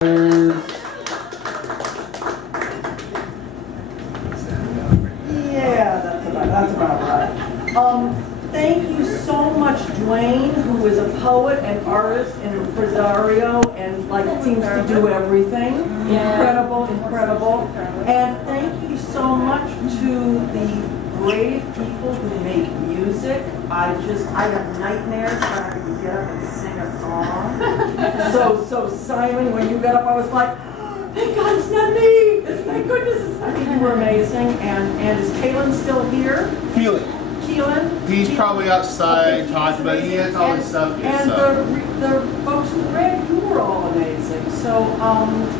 Yeah, that's about right. Thank you so much, Dwayne, who is a poet and artist and impresario and like seems to do everything. Incredible, incredible. And thank you so much to the brave people who make music. I have nightmares trying to get up and sing a song. So Simon, when you got up, I was like, thank God it's not me! Thank goodness! I think you were amazing. And is Kaylin still here? Keelan. He's probably outside talking, but he has all his stuff here. And the folks who read, you were all amazing. So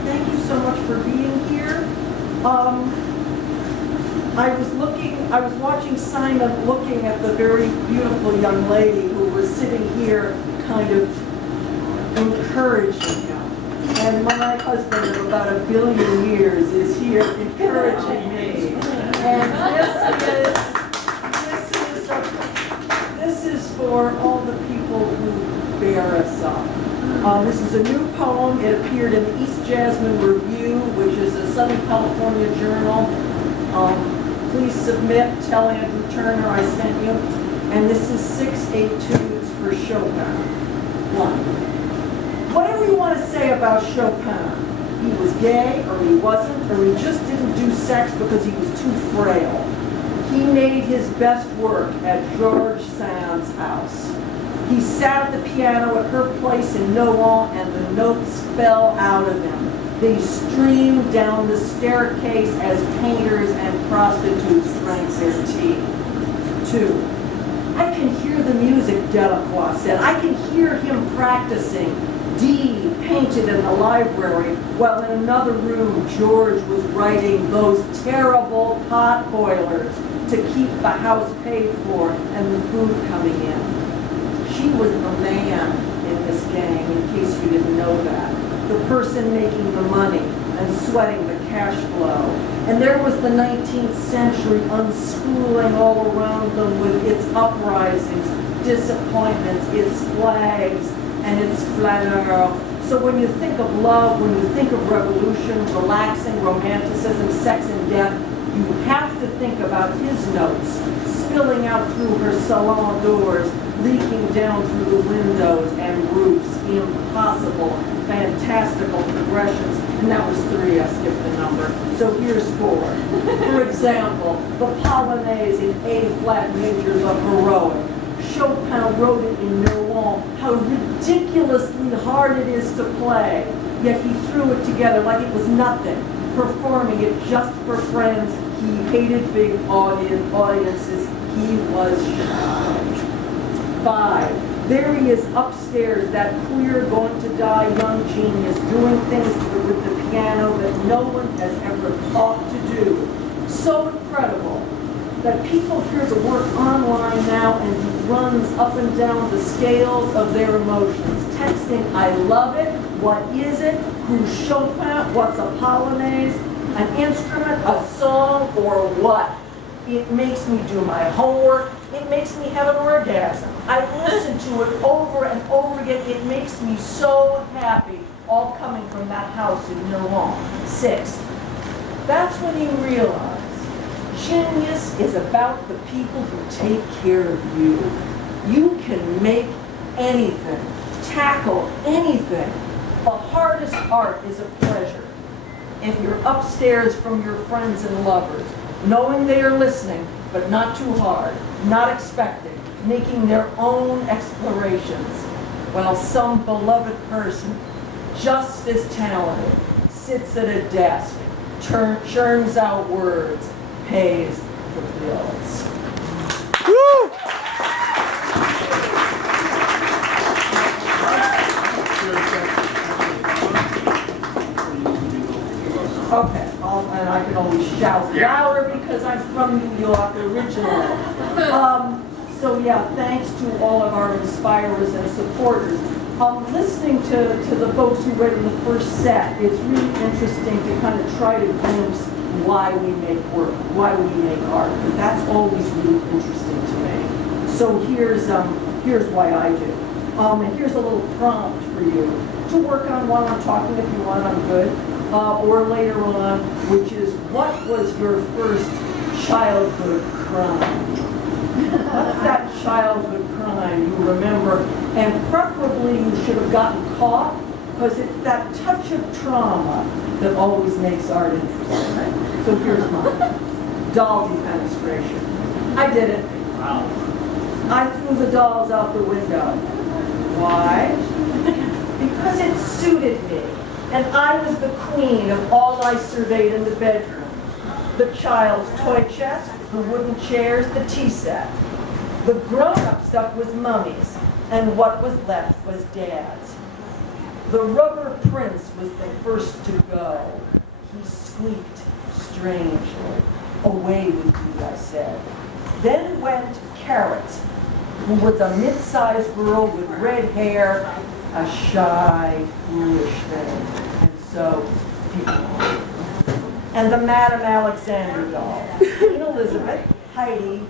thank you so much for being here. I was watching Simon looking at the very beautiful young lady who was sitting here kind of encouraging him. And my husband of about 1 billion years is here encouraging me. And this is for all the people who bear us up. This is a new poem. It appeared in the East Jasmine Review, which is a Southern California journal. Please submit, tell Andrew Turner I sent you. And this is 682, it's for Chopin. 1. Whatever you want to say about Chopin, he was gay, or he wasn't, or he just didn't do sex because he was too frail. He made his best work at George Sand's house. He sat at the piano at her place in Nohant, and the notes fell out of him. They streamed down the staircase as painters and prostitutes drank their tea. 2. I can hear the music, Delacroix said. I can hear him practicing. D painted in the library, while in another room George was writing those terrible pot boilers to keep the house paid for and the food coming in. She was the man in this gang, in case you didn't know that. The person making the money and sweating the cash flow. And there was the 19th century unspooling all around them with its uprisings, disappointments, its flags, and its flaneur. So when you think of love, when you think of revolution, relaxing, romanticism, sex and death, you have to think about his notes, spilling out through her salon doors, leaking down through the windows and roofs, impossible, fantastical progressions. And that was 3, I skipped the number. So here's 4. For example, the Polonaise in A-flat major, the heroic. Chopin wrote it in Nohant, how ridiculously hard it is to play, yet he threw it together like it was nothing, performing it just for friends. He hated big audiences. He was shy. 5. There he is upstairs, that queer, going-to-die young genius, doing things with the piano that no one has ever thought to do. So incredible that people hear the work online now and he runs up and down the scales of their emotions, texting, I love it, what is it, who's Chopin, what's a Polonaise, an instrument, a song, or what? It makes me do my homework, it makes me have an orgasm. I listen to it over and over again, it makes me so happy, all coming from that house in Nohant. 6. That's when you realize genius is about the people who take care of you. You can make anything, tackle anything. The hardest art is a pleasure. If you're upstairs from your friends and lovers, knowing they are listening, but not too hard, not expecting, making their own explorations, while some beloved person, just as talented, sits at a desk, churns out words, pays the bills. Woo! Okay, and I can always shout louder because I'm from New York originally. So yeah, thanks to all of our inspirers and supporters. Listening to the folks who read in the first set, it's really interesting to kind of try to glimpse why we make work, why we make art, because that's always really interesting to me. So here's why I do. And here's a little prompt for you. to work on while I'm talking if you want, I'm good, or later on, which is what was your first childhood crime? What's that childhood crime you remember? And preferably you should have gotten caught, because it's that touch of trauma that always makes art interesting. Right? So here's mine. Doll defenestration. I did it. Wow. I threw the dolls out the window. Why? Because it suited me. And I was the queen of all I surveyed in the bedroom. The child's toy chest, the wooden chairs, the tea set. The grown-up stuff was Mummy's, and what was left was Dad's. The rubber prince was the first to go. He squeaked strangely. Away with you, I said. Then went Carrot, who was a mid-sized girl with red hair, a shy, foolish thing. And so, and the Madame Alexander dolls, Queen Elizabeth, Heidi,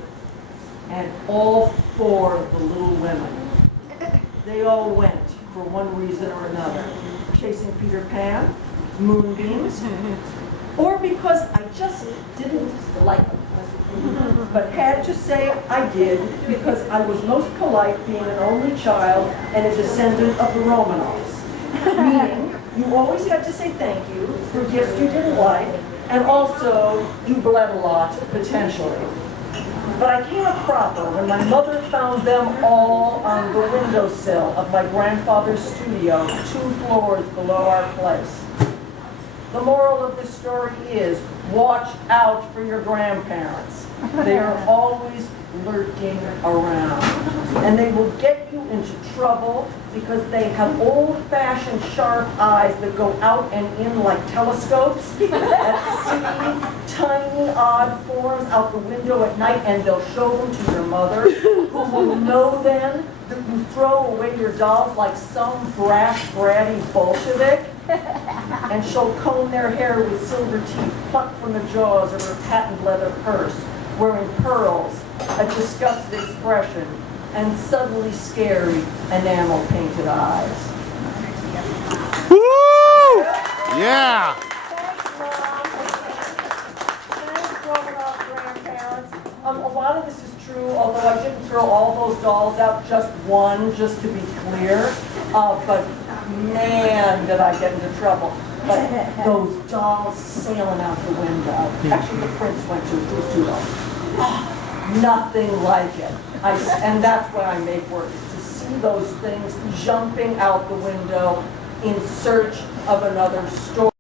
and all 4 of the Little Women. They all went, for one reason or another, chasing Peter Pan, moonbeams, or because I just didn't like them. But had to say I did because I was most polite, being an only child and a descendant of the Romanovs. Meaning, you always had to say thank you for gifts you didn't like, and also you bled a lot, potentially. But I came a cropper when my mother found them all on the windowsill of my grandfather's studio, 2 floors below our place. The moral of this story is, watch out for your grandparents. They are always lurking around. And they will get you into trouble because they have old-fashioned sharp eyes that go out and in like telescopes that see tiny odd forms out the window at night, and they'll show them to your mother, who will know then that you throw away your dolls like some brash, bratty Bolshevik. And she'll comb their hair with silver teeth plucked from the jaws of her patent leather purse, wearing pearls, a disgusted expression, and suddenly scary enamel-painted eyes. Woo! Yeah! Thanks, Mom. Thanks, grown-up grandparents. A lot of this is true, although I didn't throw all those dolls out, just one, just to be clear. But man, did I get into trouble. But those dolls sailing out the window. Actually, the prince went to those 2 dolls. Oh, nothing like it. And that's why I make work, is to see those things jumping out the window in search of another story.